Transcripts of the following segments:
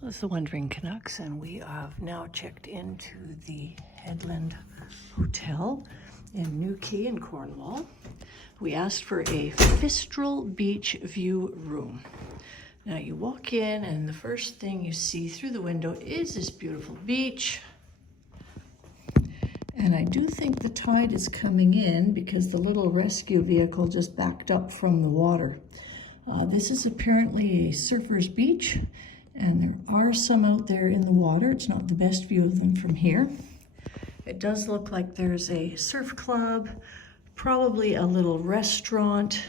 That's the Wandering Canucks, and we have now checked into the Headland Hotel in Newquay in Cornwall. We asked for a Fistral Beach View room. Now you walk in and the first thing you see through the window is this beautiful beach. And I do think the tide is coming in because the little rescue vehicle just backed up from the water. This is apparently a surfer's beach, and there are some out there in the water. It's not the best view of them from here. It does look like there's a surf club, probably a little restaurant,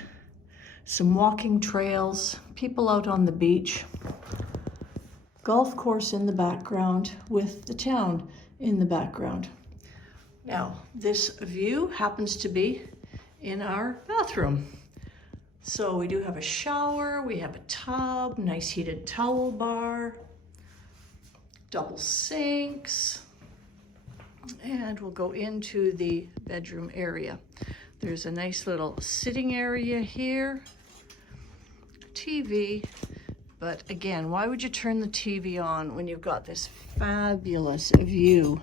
some walking trails, people out on the beach, golf course in the background with the town in the background. Now, this view happens to be in our bathroom. So we do have a shower, we have a tub, nice heated towel bar, double sinks, and we'll go into the bedroom area. There's a nice little sitting area here, TV, but again, why would you turn the TV on when you've got this fabulous view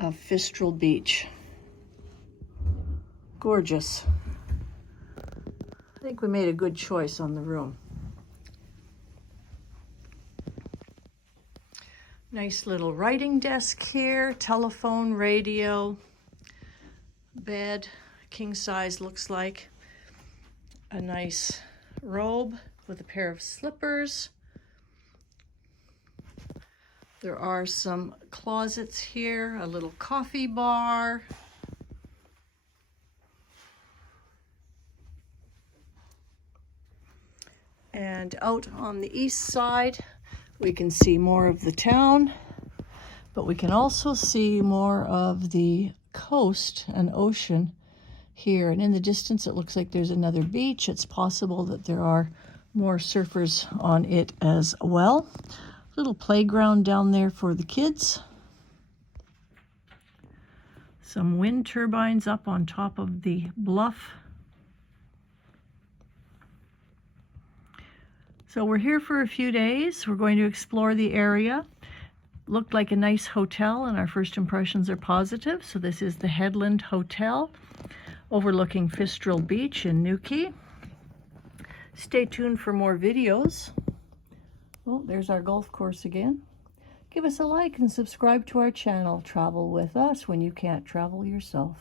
of Fistral Beach? Gorgeous. I think we made a good choice on the room. Nice little writing desk here, telephone, radio, bed, king size looks like. A nice robe with a pair of slippers. There are some closets here, a little coffee bar. And out on the east side, we can see more of the town, but we can also see more of the coast and ocean here. And in the distance, it looks like there's another beach. It's possible that there are more surfers on it as well. Little playground down there for the kids. Some wind turbines up on top of the bluff. So we're here for a few days. We're going to explore the area. Looked like a nice hotel, and our first impressions are positive. So this is the Headland Hotel overlooking Fistral Beach in Newquay. Stay tuned for more videos. Oh, there's our golf course again. Give us a like and subscribe to our channel. Travel with us when you can't travel yourself.